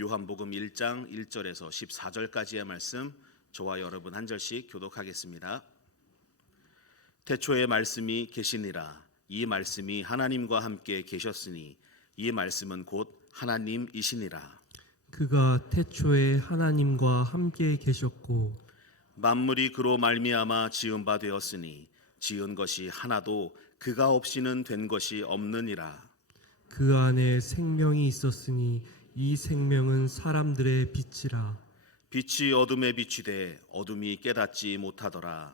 요한복음 1장 1절에서 14절까지의 말씀, 저와 여러분 한 절씩 교독하겠습니다. 태초에 말씀이 계시니라. 이 말씀이 하나님과 함께 계셨으니 이 말씀은 곧 하나님이시니라. 그가 태초에 하나님과 함께 계셨고 만물이 그로 말미암아 지은 바 되었으니 지은 것이 하나도 그가 없이는 된 것이 없느니라. 그 안에 생명이 있었으니 이 생명은 사람들의 빛이라. 빛이 어둠에 비추되 어둠이 깨닫지 못하더라.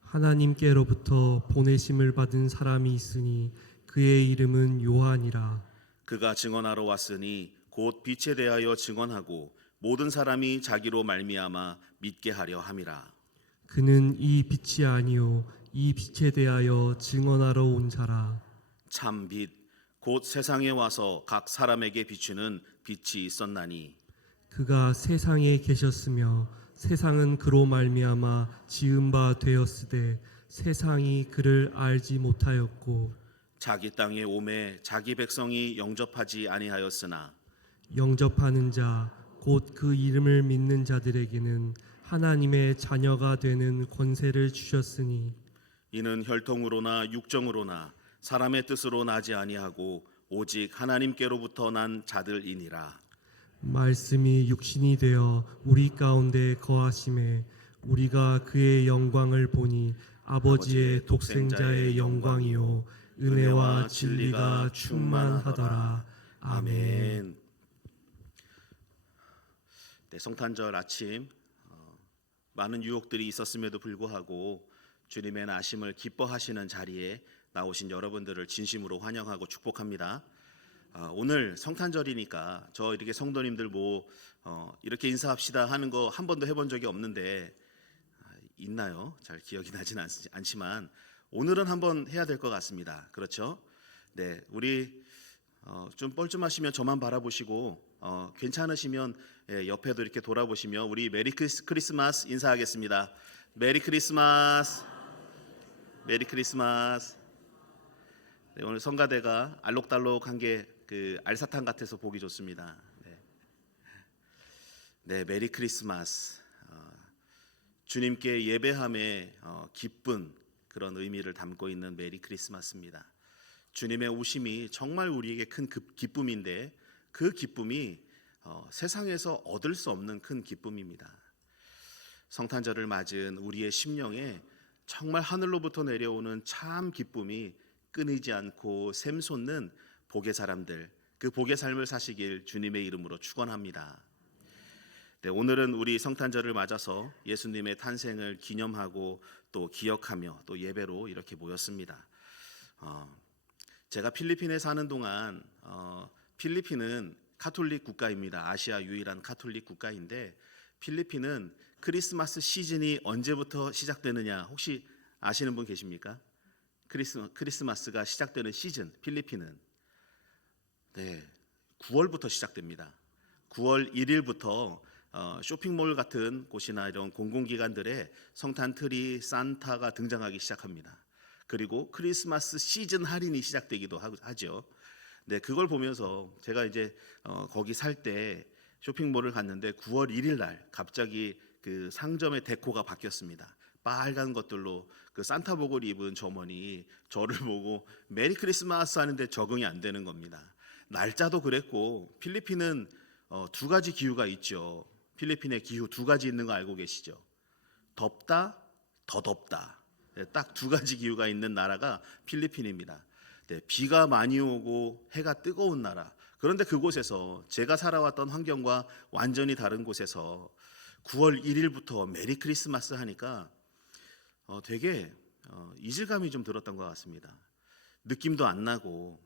하나님께로부터 보내심을 받은 사람이 있으니 그의 이름은 요한이라. 그가 증언하러 왔으니 곧 빛에 대하여 증언하고 모든 사람이 자기로 말미암아 믿게 하려 함이라. 그는 이 빛이 아니요 이 빛에 대하여 증언하러 온 자라. 참 빛 곧 세상에 와서 각 사람에게 비추는 빛이 있었나니 그가 세상에 계셨으며 세상은 그로 말미암아 지은 바 되었으되 세상이 그를 알지 못하였고 자기 땅에 오매 자기 백성이 영접하지 아니하였으나 영접하는 자 곧 그 이름을 믿는 자들에게는 하나님의 자녀가 되는 권세를 주셨으니 이는 혈통으로나 육정으로나 사람의 뜻으로 나지 아니하고 오직 하나님께로부터 난 자들이니라. 말씀이 육신이 되어 우리 가운데 거하심에 우리가 그의 영광을 보니 아버지의 독생자의 영광이요 은혜와 진리가 충만하더라. 아멘. 네, 성탄절 아침 많은 유혹들이 있었음에도 불구하고 주님의 나심을 기뻐하시는 자리에 나오신 여러분들을 진심으로 환영하고 축복합니다. 오늘 성탄절이니까 저 이렇게 성도님들 이렇게 인사합시다 하는 거 한 번도 해본 적이 없는데 있나요? 잘 기억이 나진 않지만 오늘은 한번 해야 될 것 같습니다. 그렇죠? 네, 우리 좀 뻘쭘하시면 저만 바라보시고 괜찮으시면 옆에도 이렇게 돌아보시며 우리 메리 크리스마스 인사하겠습니다. 메리 크리스마스. 메리 크리스마스. 네, 오늘 성가대가 알록달록한 게 그 알사탕 같아서 보기 좋습니다. 네, 메리 크리스마스. 주님께 예배함에 기쁜 그런 의미를 담고 있는 메리 크리스마스입니다. 주님의 오심이 정말 우리에게 큰 기쁨인데 그 기쁨이 세상에서 얻을 수 없는 큰 기쁨입니다. 성탄절을 맞은 우리의 심령에 정말 하늘로부터 내려오는 참 기쁨이 끊이지 않고 샘솟는 복의 사람들, 그 복의 삶을 사시길 주님의 이름으로 축원합니다. 네, 오늘은 우리 성탄절을 맞아서 예수님의 탄생을 기념하고 또 기억하며 또 예배로 이렇게 모였습니다. 제가 필리핀에 사는 동안 필리핀은 카톨릭 국가입니다. 아시아 유일한 카톨릭 국가인데 필리핀은 크리스마스 시즌이 언제부터 시작되느냐 혹시 아시는 분 계십니까? 크리스마스가 시작되는 시즌 필리핀은 9월부터 시작됩니다. 9월 1일부터 쇼핑몰 같은 곳이나 이런 공공기관들의 성탄 트리, 산타가 등장하기 시작합니다. 그리고 크리스마스 시즌 할인이 시작되기도 하죠. 네, 그걸 보면서 제가 이제 거기 살 때 쇼핑몰을 갔는데 9월 1일 날 갑자기 그 상점의 데코가 바뀌었습니다. 빨간 것들로 그 산타복을 입은 점원이 저를 보고 메리 크리스마스 하는데 적응이 안 되는 겁니다. 날짜도 그랬고 필리핀은 두 가지 기후가 있죠. 필리핀의 기후 두 가지 있는 거 알고 계시죠? 덥다, 더 덥다. 네, 딱 두 가지 기후가 있는 나라가 필리핀입니다. 네, 비가 많이 오고 해가 뜨거운 나라. 그런데 그곳에서 제가 살아왔던 환경과 완전히 다른 곳에서 9월 1일부터 메리 크리스마스 하니까 되게 이질감이 좀 들었던 것 같습니다. 느낌도 안 나고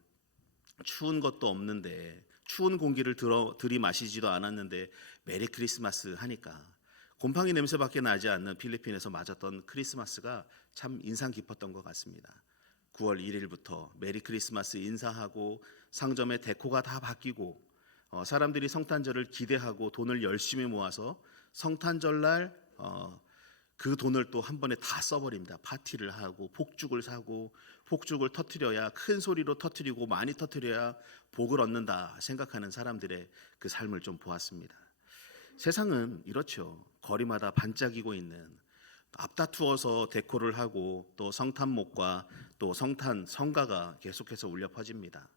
추운 것도 없는데 추운 공기를 들이마시지도 않았는데 메리 크리스마스 하니까 곰팡이 냄새밖에 나지 않는 필리핀에서 맞았던 크리스마스가 참 인상 깊었던 것 같습니다. 9월 1일부터 메리 크리스마스 인사하고 상점의 데코가 다 바뀌고 사람들이 성탄절을 기대하고 돈을 열심히 모아서 성탄절날 그 돈을 또 한 번에 다 써버립니다. 파티를 하고 폭죽을 사고 폭죽을 터뜨려야 큰 소리로 터뜨리고 많이 터뜨려야 복을 얻는다 생각하는 사람들의 그 삶을 좀 보았습니다. 세상은 이렇죠. 거리마다 반짝이고 있는, 앞다투어서 데코를 하고 또 성탄목과 또 성탄 성가가 계속해서 울려 퍼집니다.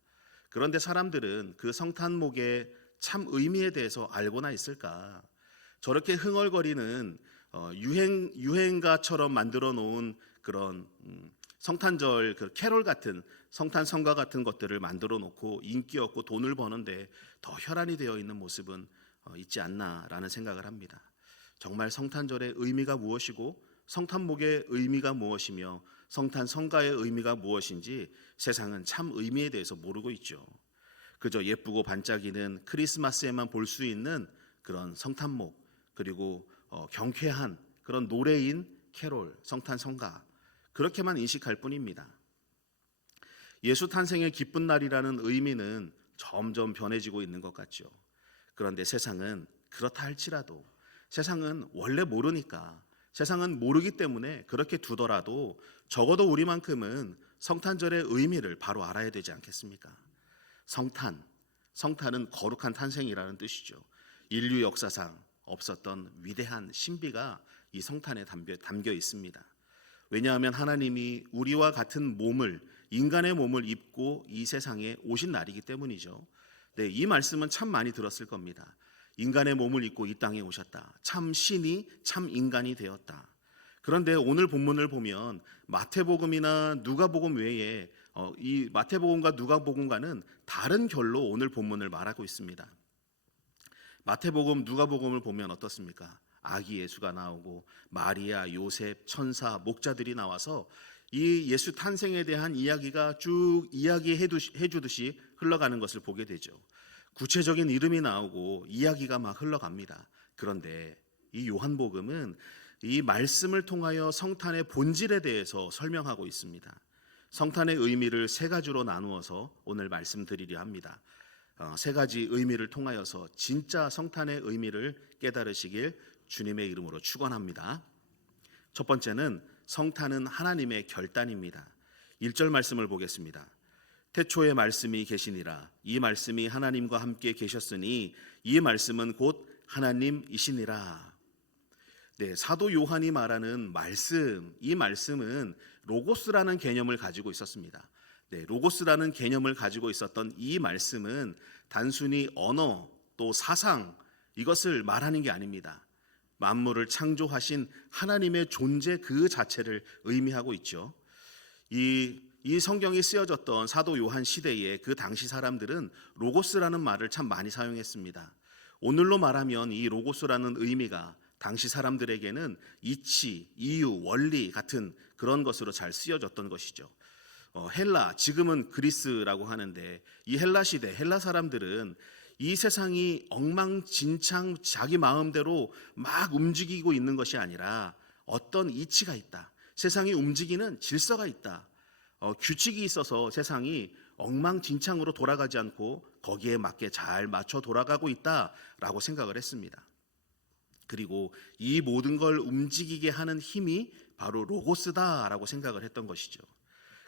그런데 사람들은 그 성탄목의 참 의미에 대해서 알고나 있을까? 저렇게 흥얼거리는 유행가처럼 만들어 놓은 그런 성탄절 그 캐롤 같은 성탄 성가 같은 것들을 만들어 놓고 인기 얻고 돈을 버는데 더 혈안이 되어 있는 모습은 있지 않나라는 생각을 합니다. 정말 성탄절의 의미가 무엇이고 성탄목의 의미가 무엇이며 성탄 성가의 의미가 무엇인지 세상은 참 의미에 대해서 모르고 있죠. 그저 예쁘고 반짝이는 크리스마스에만 볼 수 있는 그런 성탄목, 그리고 경쾌한 그런 노래인 캐롤, 성탄 성가, 그렇게만 인식할 뿐입니다. 예수 탄생의 기쁜 날이라는 의미는 점점 변해지고 있는 것 같죠. 그런데 세상은 그렇다 할지라도, 세상은 원래 모르니까, 세상은 모르기 때문에 그렇게 두더라도 적어도 우리만큼은 성탄절의 의미를 바로 알아야 되지 않겠습니까? 성탄은 거룩한 탄생이라는 뜻이죠. 인류 역사상 없었던 위대한 신비가 이 성탄에 담겨 있습니다. 왜냐하면 하나님이 우리와 같은 몸을, 인간의 몸을 입고 이 세상에 오신 날이기 때문이죠. 네, 이 말씀은 참 많이 들었을 겁니다. 인간의 몸을 입고 이 땅에 오셨다. 참 신이 참 인간이 되었다. 그런데 오늘 본문을 보면 마태복음이나 누가복음 외에 이 마태복음과 누가복음과는 다른 결로 오늘 본문을 말하고 있습니다. 마태복음, 누가복음을 보면 어떻습니까? 아기 예수가 나오고 마리아, 요셉, 천사, 목자들이 나와서 이 예수 탄생에 대한 이야기가 쭉 이야기해 주듯이 흘러가는 것을 보게 되죠. 구체적인 이름이 나오고 이야기가 막 흘러갑니다. 그런데 이 요한복음은 이 말씀을 통하여 성탄의 본질에 대해서 설명하고 있습니다. 성탄의 의미를 세 가지로 나누어서 오늘 말씀드리려 합니다. 세 가지 의미를 통하여서 진짜 성탄의 의미를 깨달으시길 주님의 이름으로 축원합니다. 첫 번째는 성탄은 하나님의 결단입니다. 1절 말씀을 보겠습니다. 태초에 말씀이 계시니라. 이 말씀이 하나님과 함께 계셨으니 이 말씀은 곧 하나님이시니라. 네, 사도 요한이 말하는 말씀, 이 말씀은 로고스라는 개념을 가지고 있었습니다. 네, 로고스라는 개념을 가지고 있었던 이 말씀은 단순히 언어 또 사상 이것을 말하는 게 아닙니다. 만물을 창조하신 하나님의 존재 그 자체를 의미하고 있죠. 이 성경이 쓰여졌던 사도 요한 시대에 그 당시 사람들은 로고스라는 말을 참 많이 사용했습니다. 오늘로 말하면 이 로고스라는 의미가 당시 사람들에게는 이치, 이유, 원리 같은 그런 것으로 잘 쓰여졌던 것이죠. 헬라, 지금은 그리스라고 하는데 이 헬라 시대, 헬라 사람들은 이 세상이 엉망진창 자기 마음대로 막 움직이고 있는 것이 아니라 어떤 이치가 있다. 세상이 움직이는 질서가 있다. 규칙이 있어서 세상이 엉망진창으로 돌아가지 않고 거기에 맞게 잘 맞춰 돌아가고 있다라고 생각을 했습니다. 그리고 이 모든 걸 움직이게 하는 힘이 바로 로고스다라고 생각을 했던 것이죠.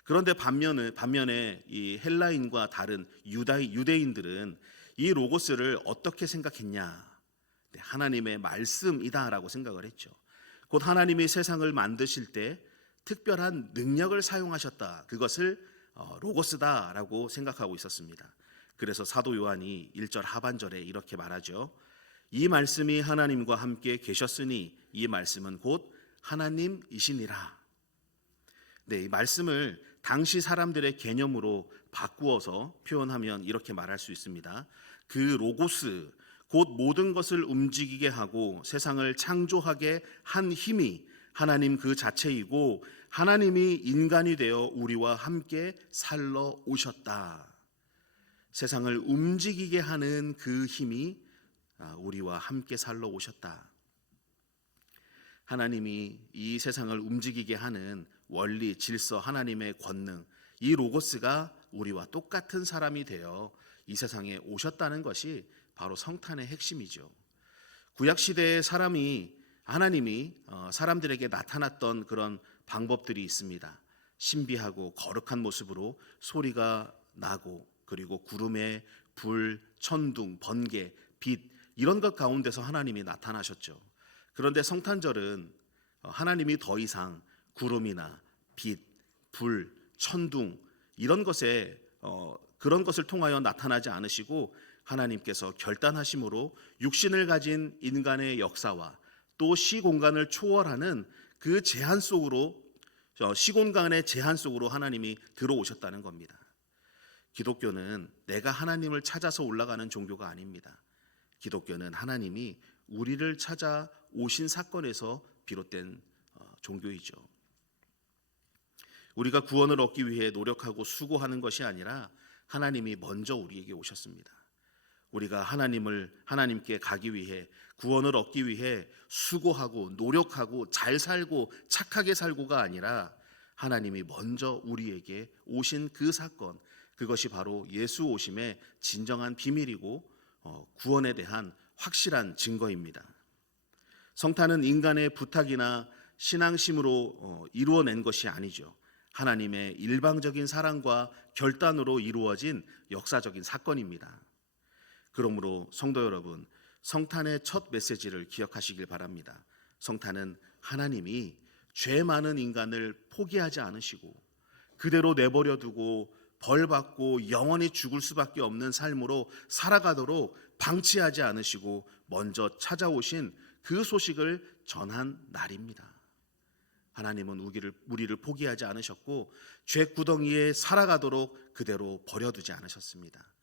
그런데 반면에 이 헬라인과 다른 유대인들은 이 로고스를 어떻게 생각했냐? 네, 하나님의 말씀이다라고 생각을 했죠. 곧 하나님이 세상을 만드실 때 특별한 능력을 사용하셨다. 그것을 로고스다라고 생각하고 있었습니다. 그래서 사도 요한이 1절 하반절에 이렇게 말하죠. 이 말씀이 하나님과 함께 계셨으니 이 말씀은 곧 하나님이시니라. 네, 이 말씀을 당시 사람들의 개념으로 바꾸어서 표현하면 이렇게 말할 수 있습니다. 그 로고스, 곧 모든 것을 움직이게 하고 세상을 창조하게 한 힘이 하나님 그 자체이고 하나님이 인간이 되어 우리와 함께 살러 오셨다. 세상을 움직이게 하는 그 힘이 우리와 함께 살러 오셨다. 하나님이 이 세상을 움직이게 하는 원리, 질서, 하나님의 권능, 이 로고스가 우리와 똑같은 사람이 되어 이 세상에 오셨다는 것이 바로 성탄의 핵심이죠. 구약 시대의 사람이 하나님이 사람들에게 나타났던 그런 방법들이 있습니다. 신비하고 거룩한 모습으로 소리가 나고, 그리고 구름에 불, 천둥, 번개, 빛, 이런 것 가운데서 하나님이 나타나셨죠. 그런데 성탄절은 하나님이 더 이상 구름이나 빛, 불, 천둥 이런 것에 그런 것을 통하여 나타나지 않으시고, 하나님께서 결단하심으로 육신을 가진 인간의 역사와 또 시공간을 초월하는 그 제한 속으로, 시공간의 제한 속으로 하나님이 들어오셨다는 겁니다. 기독교는 내가 하나님을 찾아서 올라가는 종교가 아닙니다. 기독교는 하나님이 우리를 찾아 오신 사건에서 비롯된 종교이죠. 우리가 구원을 얻기 위해 노력하고 수고하는 것이 아니라 하나님이 먼저 우리에게 오셨습니다. 우리가 하나님께 가기 위해, 구원을 얻기 위해 수고하고 노력하고 잘 살고 착하게 살고가 아니라 하나님이 먼저 우리에게 오신 그 사건, 그것이 바로 예수 오심의 진정한 비밀이고 구원에 대한 확실한 증거입니다. 성탄은 인간의 부탁이나 신앙심으로 이루어낸 것이 아니죠. 하나님의 일방적인 사랑과 결단으로 이루어진 역사적인 사건입니다. 그러므로 성도 여러분, 성탄의 첫 메시지를 기억하시길 바랍니다. 성탄은 하나님이 죄 많은 인간을 포기하지 않으시고 그대로 내버려 두고 벌받고 영원히 죽을 수밖에 없는 삶으로 살아가도록 방치하지 않으시고 먼저 찾아오신 그 소식을 전한 날입니다. 하나님은 우리를 포기하지 않으셨고 죄 구덩이에 살아가도록 그대로 버려두지 않으셨습니다.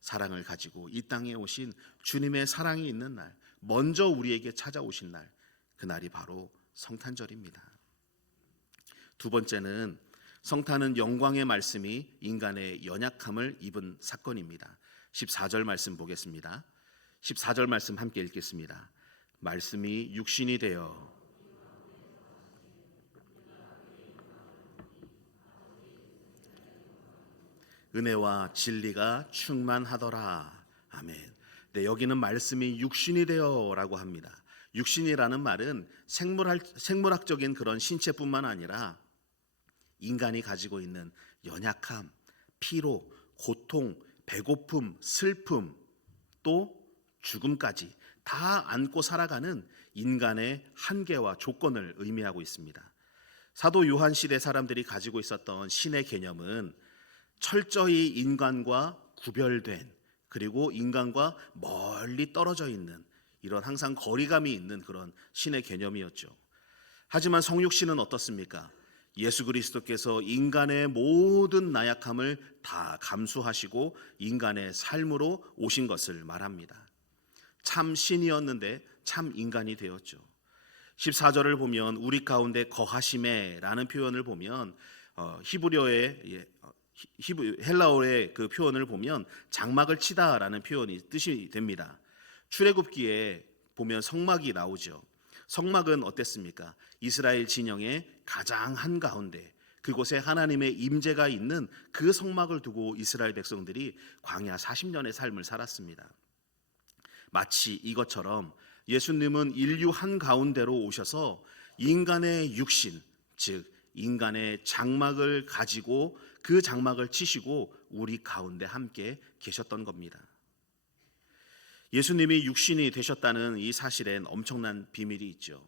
사랑을 가지고 이 땅에 오신 주님의 사랑이 있는 날, 먼저 우리에게 찾아오신 날, 그날이 바로 성탄절입니다. 두 번째는 성탄은 영광의 말씀이 인간의 연약함을 입은 사건입니다. 14절 말씀 보겠습니다. 14절 말씀 함께 읽겠습니다. 말씀이 육신이 되어 은혜와 진리가 충만하더라. 아멘. 네, 여기는 말씀이 육신이 되어라고 합니다. 육신이라는 말은 생물학적인 그런 신체뿐만 아니라 인간이 가지고 있는 연약함, 피로, 고통, 배고픔, 슬픔, 또 죽음까지 다 안고 살아가는 인간의 한계와 조건을 의미하고 있습니다. 사도 요한 시대 사람들이 가지고 있었던 신의 개념은 철저히 인간과 구별된, 그리고 인간과 멀리 떨어져 있는, 이런 항상 거리감이 있는 그런 신의 개념이었죠. 하지만 성육신은 어떻습니까? 예수 그리스도께서 인간의 모든 나약함을 다 감수하시고 인간의 삶으로 오신 것을 말합니다. 참 신이었는데 참 인간이 되었죠. 14절을 보면 우리 가운데 거하심에라는 표현을 보면 헬라어의 그 표현을 보면 장막을 치다라는 표현이 뜻이 됩니다. 출애굽기에 보면 성막이 나오죠. 성막은 어땠습니까? 이스라엘 진영의 가장 한가운데, 그곳에 하나님의 임재가 있는 그 성막을 두고 이스라엘 백성들이 광야 40년의 삶을 살았습니다. 마치 이것처럼 예수님은 인류 한가운데로 오셔서 인간의 육신, 즉 인간의 장막을 가지고 그 장막을 치시고 우리 가운데 함께 계셨던 겁니다. 예수님이 육신이 되셨다는 이 사실엔 엄청난 비밀이 있죠.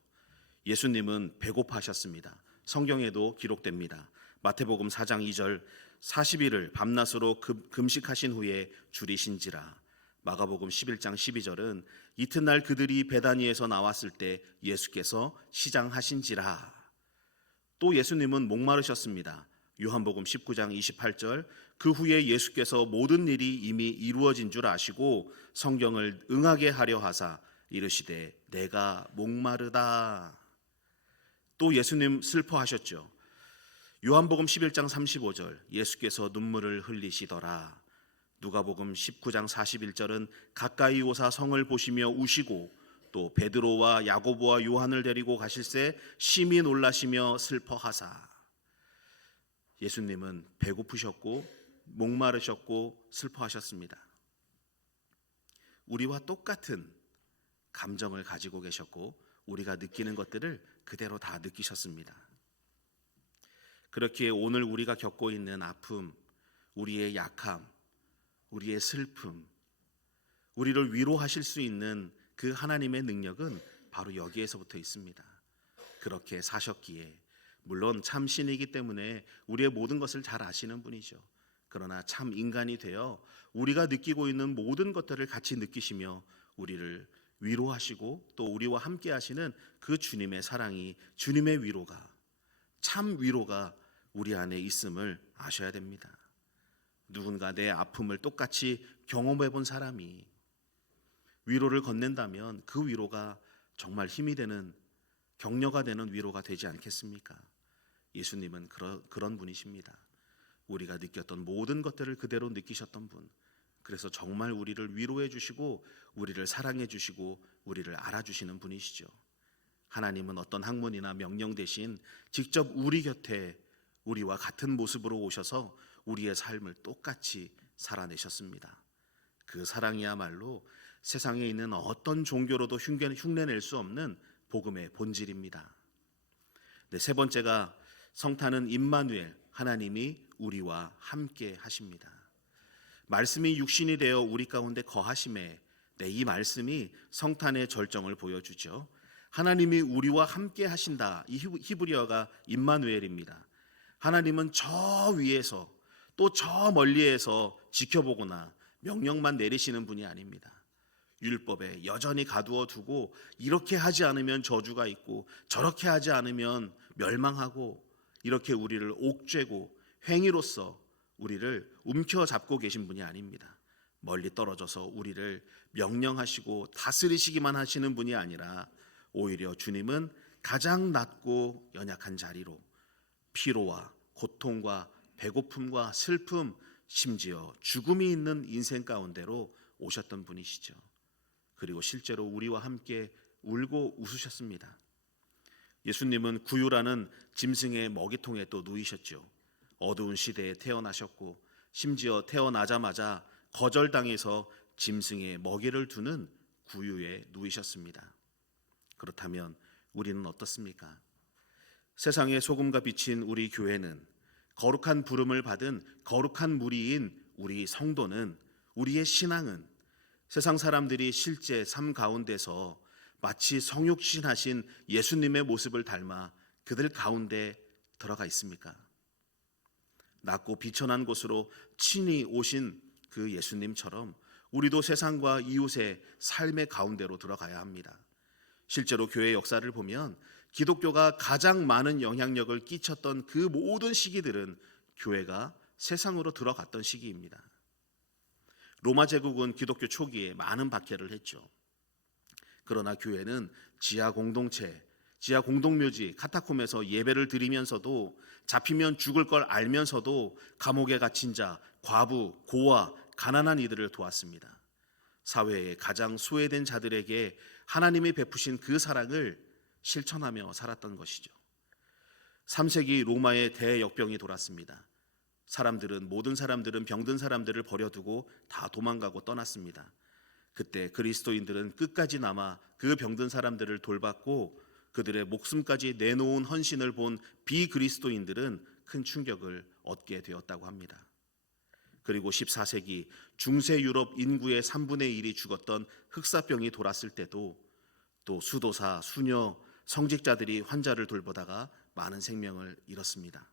예수님은 배고파하셨습니다. 성경에도 기록됩니다. 마태복음 4장 2절 40일을 밤낮으로 금식하신 후에 줄이신지라. 마가복음 11장 12절은 이튿날 그들이 베다니에서 나왔을 때 예수께서 시장하신지라. 또 예수님은 목마르셨습니다. 요한복음 19장 28절 그 후에 예수께서 모든 일이 이미 이루어진 줄 아시고 성경을 응하게 하려 하사 이르시되 내가 목마르다. 또 예수님 슬퍼하셨죠. 요한복음 11장 35절 예수께서 눈물을 흘리시더라. 누가복음 19장 41절은 가까이 오사 성을 보시며 우시고 또 베드로와 야고보와 요한을 데리고 가실새 심히 놀라시며 슬퍼하사. 예수님은 배고프셨고 목마르셨고 슬퍼하셨습니다. 우리와 똑같은 감정을 가지고 계셨고 우리가 느끼는 것들을 그대로 다 느끼셨습니다. 그렇기에 오늘 우리가 겪고 있는 아픔, 우리의 약함, 우리의 슬픔, 우리를 위로하실 수 있는 그 하나님의 능력은 바로 여기에서부터 있습니다. 그렇게 사셨기에, 물론 참 신이기 때문에 우리의 모든 것을 잘 아시는 분이죠. 그러나 참 인간이 되어 우리가 느끼고 있는 모든 것들을 같이 느끼시며 우리를 위로하시고 또 우리와 함께 하시는 그 주님의 사랑이, 주님의 위로가, 참 위로가 우리 안에 있음을 아셔야 됩니다. 누군가 내 아픔을 똑같이 경험해 본 사람이 위로를 건넨다면 그 위로가 정말 힘이 되는, 격려가 되는 위로가 되지 않겠습니까? 예수님은 그런 분이십니다. 우리가 느꼈던 모든 것들을 그대로 느끼셨던 분, 그래서 정말 우리를 위로해 주시고 우리를 사랑해 주시고 우리를 알아주시는 분이시죠. 하나님은 어떤 학문이나 명령 대신 직접 우리 곁에 우리와 같은 모습으로 오셔서 우리의 삶을 똑같이 살아내셨습니다. 그 사랑이야말로 세상에 있는 어떤 종교로도 흉내낼 수 없는 복음의 본질입니다. 네, 세 번째가 성탄은 임마누엘, 하나님이 우리와 함께 하십니다. 말씀이 육신이 되어 우리 가운데 거하심에, 이 말씀이 성탄의 절정을 보여주죠. 하나님이 우리와 함께 하신다. 이 히브리어가 임마누엘입니다. 하나님은 저 위에서 또 저 멀리에서 지켜보거나 명령만 내리시는 분이 아닙니다. 율법에 여전히 가두어 두고 이렇게 하지 않으면 저주가 있고 저렇게 하지 않으면 멸망하고 이렇게 우리를 옥죄고 행위로서 우리를 움켜잡고 계신 분이 아닙니다. 멀리 떨어져서 우리를 명령하시고 다스리시기만 하시는 분이 아니라 오히려 주님은 가장 낮고 연약한 자리로 피로와 고통과 배고픔과 슬픔, 심지어 죽음이 있는 인생 가운데로 오셨던 분이시죠. 그리고 실제로 우리와 함께 울고 웃으셨습니다. 예수님은 구유라는 짐승의 먹이통에 또 누이셨죠. 어두운 시대에 태어나셨고 심지어 태어나자마자 거절당해서 짐승의 먹이를 두는 구유에 누이셨습니다. 그렇다면 우리는 어떻습니까? 세상의 소금과 빛인 우리 교회는, 거룩한 부름을 받은 거룩한 무리인 우리 성도는, 우리의 신앙은 세상 사람들이 실제 삶 가운데서 마치 성육신하신 예수님의 모습을 닮아 그들 가운데 들어가 있습니까? 낮고 비천한 곳으로 친히 오신 그 예수님처럼 우리도 세상과 이웃의 삶의 가운데로 들어가야 합니다. 실제로 교회 역사를 보면 기독교가 가장 많은 영향력을 끼쳤던 그 모든 시기들은 교회가 세상으로 들어갔던 시기입니다. 로마 제국은 기독교 초기에 많은 박해를 했죠. 그러나 교회는 지하 공동체, 지하 공동묘지, 카타콤에서 예배를 드리면서도, 잡히면 죽을 걸 알면서도 감옥에 갇힌 자, 과부, 고아, 가난한 이들을 도왔습니다. 사회의 가장 소외된 자들에게 하나님이 베푸신 그 사랑을 실천하며 살았던 것이죠. 3세기 로마의 대역병이 돌았습니다. 모든 사람들은 병든 사람들을 버려두고 다 도망가고 떠났습니다. 그때 그리스도인들은 끝까지 남아 그 병든 사람들을 돌봤고 그들의 목숨까지 내놓은 헌신을 본 비그리스도인들은 큰 충격을 얻게 되었다고 합니다. 그리고 14세기 중세 유럽 인구의 3분의 1이 죽었던 흑사병이 돌았을 때도 또 수도사, 수녀, 성직자들이 환자를 돌보다가 많은 생명을 잃었습니다.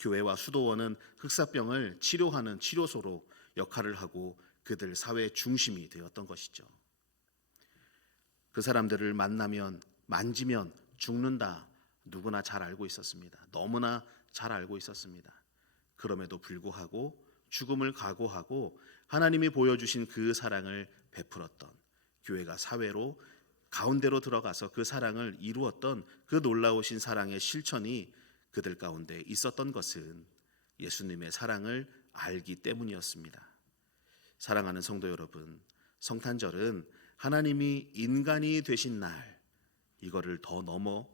교회와 수도원은 흑사병을 치료하는 치료소로 역할을 하고 그들 사회의 중심이 되었던 것이죠. 그 사람들을 만나면, 만지면 죽는다. 누구나 잘 알고 있었습니다. 너무나 잘 알고 있었습니다. 그럼에도 불구하고 죽음을 각오하고 하나님이 보여주신 그 사랑을 베풀었던, 교회가 사회로 가운데로 들어가서 그 사랑을 이루었던 그 놀라우신 사랑의 실천이 그들 가운데 있었던 것은 예수님의 사랑을 알기 때문이었습니다. 사랑하는 성도 여러분, 성탄절은 하나님이 인간이 되신 날, 이거를 더 넘어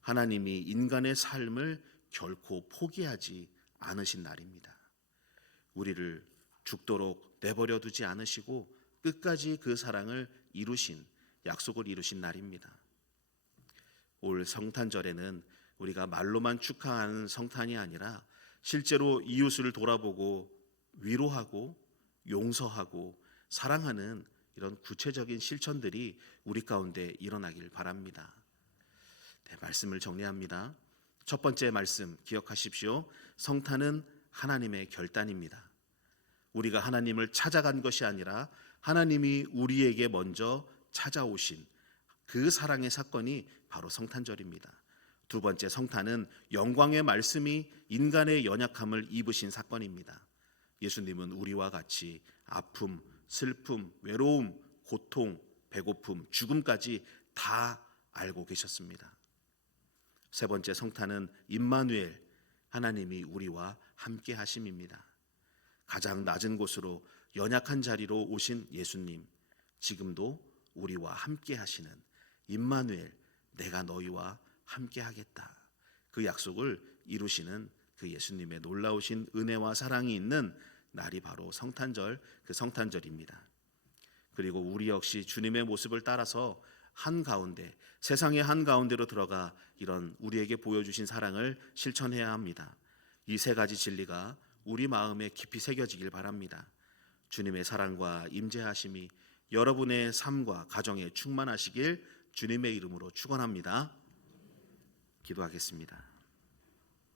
하나님이 인간의 삶을 결코 포기하지 않으신 날입니다. 우리를 죽도록 내버려 두지 않으시고 끝까지 그 사랑을 이루신 약속을 이루신 날입니다. 올 성탄절에는 우리가 말로만 축하하는 성탄이 아니라 실제로 이웃을 돌아보고 위로하고 용서하고 사랑하는 이런 구체적인 실천들이 우리 가운데 일어나길 바랍니다. 네, 말씀을 정리합니다. 첫 번째 말씀 기억하십시오. 성탄은 하나님의 결단입니다. 우리가 하나님을 찾아간 것이 아니라 하나님이 우리에게 먼저 찾아오신 그 사랑의 사건이 바로 성탄절입니다. 두 번째, 성탄은 영광의 말씀이 인간의 연약함을 입으신 사건입니다. 예수님은 우리와 같이 아픔, 슬픔, 외로움, 고통, 배고픔, 죽음까지 다 알고 계셨습니다. 세 번째, 성탄은 임마누엘, 하나님이 우리와 함께 하심입니다. 가장 낮은 곳으로 연약한 자리로 오신 예수님, 지금도 우리와 함께 하시는 임마누엘, 내가 너희와 함께 하겠다. 그 약속을 이루시는 그 예수님의 놀라우신 은혜와 사랑이 있는 날이 바로 성탄절, 그 성탄절입니다. 그리고 우리 역시 주님의 모습을 따라서 한가운데, 세상의 한가운데로 들어가 이런 우리에게 보여주신 사랑을 실천해야 합니다. 이 세 가지 진리가 우리 마음에 깊이 새겨지길 바랍니다. 주님의 사랑과 임재하심이 여러분의 삶과 가정에 충만하시길 주님의 이름으로 축원합니다. 기도하겠습니다.